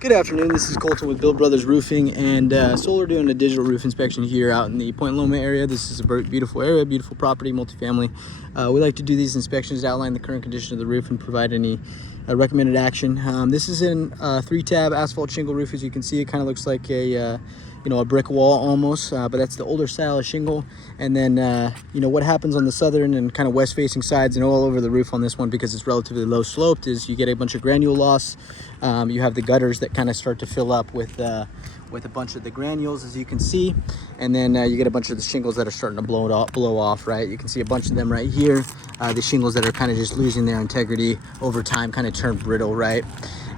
Good afternoon, this is Colton with Bill Brothers Roofing, and Solar doing a digital roof inspection here out in the Point Loma area. This is a very beautiful area, beautiful property, multifamily. We like to do these inspections to outline the current condition of the roof and provide any recommended action. This is in a 3-tab asphalt shingle roof. As you can see, it kind of looks like a a brick wall almost, but that's the older style of shingle. And then what happens on the southern and kind of west facing sides and all over the roof on this one, because it's relatively low sloped, is you get a bunch of granule loss. You have the gutters that kind of start to fill up with a bunch of the granules, as you can see, and then you get a bunch of the shingles that are starting to blow off, right? You can see a bunch of them right here. The shingles that are kind of just losing their integrity over time, kind of turn brittle, right?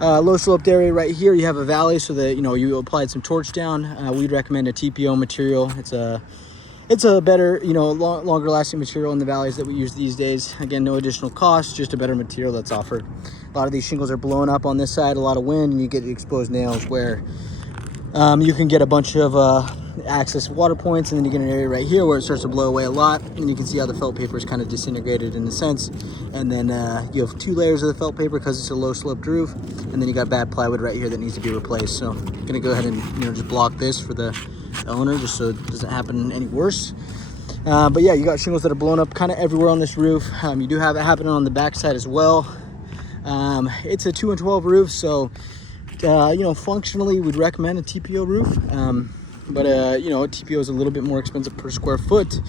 Low sloped area right here, you have a valley, so that you applied some torch down. We'd recommend a TPO material. It's a better, longer lasting material in the valleys that we use these days. Again, no additional cost, just a better material that's offered. A lot of these shingles are blowing up on this side, a lot of wind, and you get exposed nails where you can get a bunch of access water points, and then you get an area right here where it starts to blow away a lot, and you can see how the felt paper is kind of disintegrated in a sense. And then you have 2 layers of the felt paper because it's a low sloped roof, and then you got bad plywood right here that needs to be replaced. So I'm gonna go ahead and just block this for the owner, just so it doesn't happen any worse. But yeah, you got shingles that are blown up kind of everywhere on this roof. You do have it happening on the back side as well. It's a 2 and 12 roof, so functionally we'd recommend a TPO roof. But a TPO is a little bit more expensive per square foot.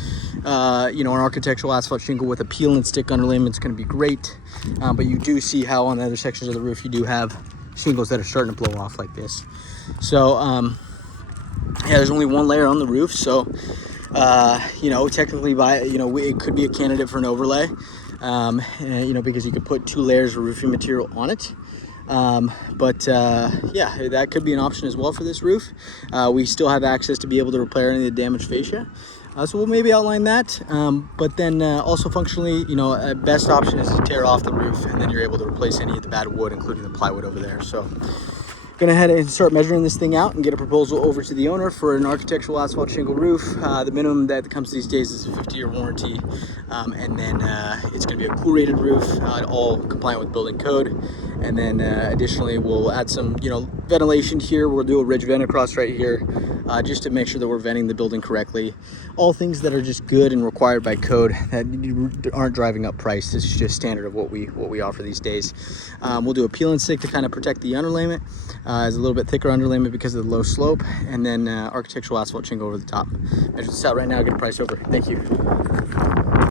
An architectural asphalt shingle with a peel and stick underlayment is going to be great. But you do see how on the other sections of the roof you do have shingles that are starting to blow off like this. So yeah, there's only 1 layer on the roof, so technically it could be a candidate for an overlay. Because you could put 2 layers of roofing material on it. Yeah, that could be an option as well for this roof. We still have access to be able to repair any of the damaged fascia, so we'll maybe outline that. But then also functionally, best option is to tear off the roof, and then you're able to replace any of the bad wood, including the plywood over there. So gonna head and start measuring this thing out and get a proposal over to the owner for an architectural asphalt shingle roof. The minimum that comes these days is a 50-year warranty, and then it's gonna be a cool rated roof, all compliant with building code. And then additionally, we'll add some ventilation here. We'll do a ridge vent across right here, just to make sure that we're venting the building correctly. All things that are just good and required by code, that aren't driving up price. It's just standard of what we offer these days. We'll do a peel and stick to kind of protect the underlayment. It's a little bit thicker underlayment because of the low slope, and then architectural asphalt shingle over the top. Measure this out right now, get a price over. Thank you.